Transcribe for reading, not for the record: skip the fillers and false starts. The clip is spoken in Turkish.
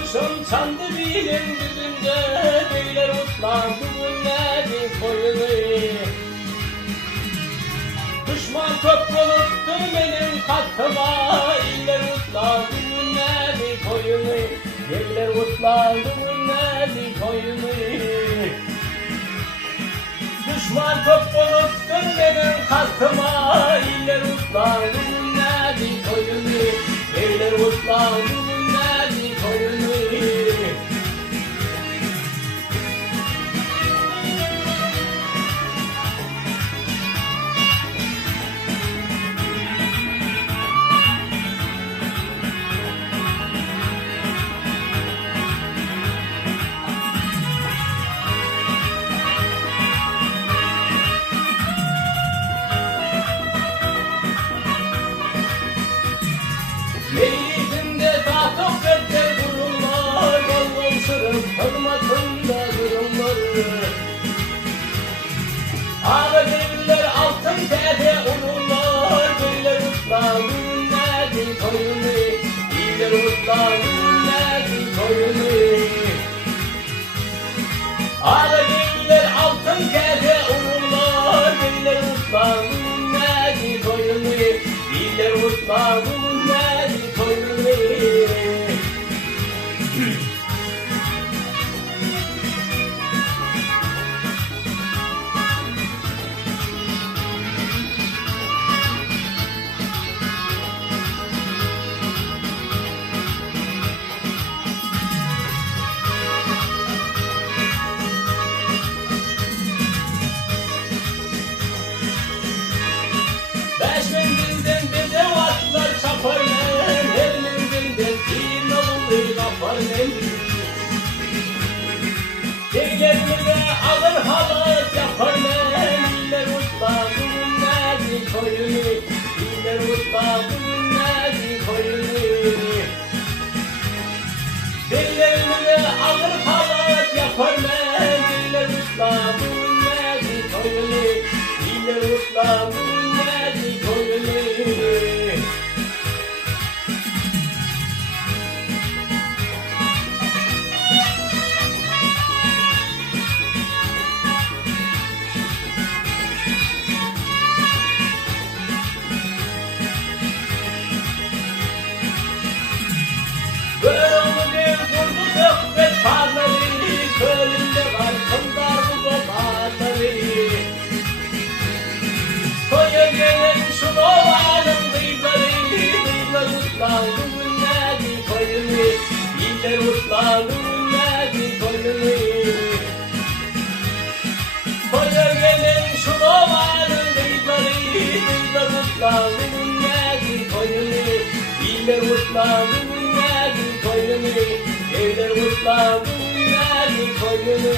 kuşum çaldı bilin düzünde, beyler utlandı günlerin koyunu. Düşman top buluttu benim kattıma, iller utlandı günlerin koyunu. Beyler utlandı günlerin koyunu. Düşman top buluttu benim kattıma, iller utlandı günlerin koyunu. Beyler utlandı günlerin koyunu. Meyitinde tahtok etler durumlar, bol bol sırıp hırmatında durumlar. Ağır devler altın tede unurlar, beyler utlar günlerdi koyunu. İyiler utlar günlerdi koyunu. Ağır devler altın tede unurlar, beyler utlar günlerdi koyunu. İyiler utlar günlerdi koyunu. Beş mendilden bir de vartlar çaparlar, her mendilden bir navullu kaparlar. Devletine alır halat yaparlar, iller utlandı günlerdi koyunu. İller utlandı günlerdi koyunu. Devletine alır halat yaparlar, iller utlandı günlerdi koyunu. İller utlandı günlerdi koyunu. Böyle bir kurdu dökmek parları, kölünde var kımdardı kopatları. Koya gelen şu doğanın dıyları, dıylar utlandı günlerdi koyunu. İller utlandı günlerdi koyunu. Koya gelen şu doğanın dıyları, dıylar utlandı günlerdi koyunu. İller utlandı günlerdi koyunu. Evler utlandı günlerdi koyunu.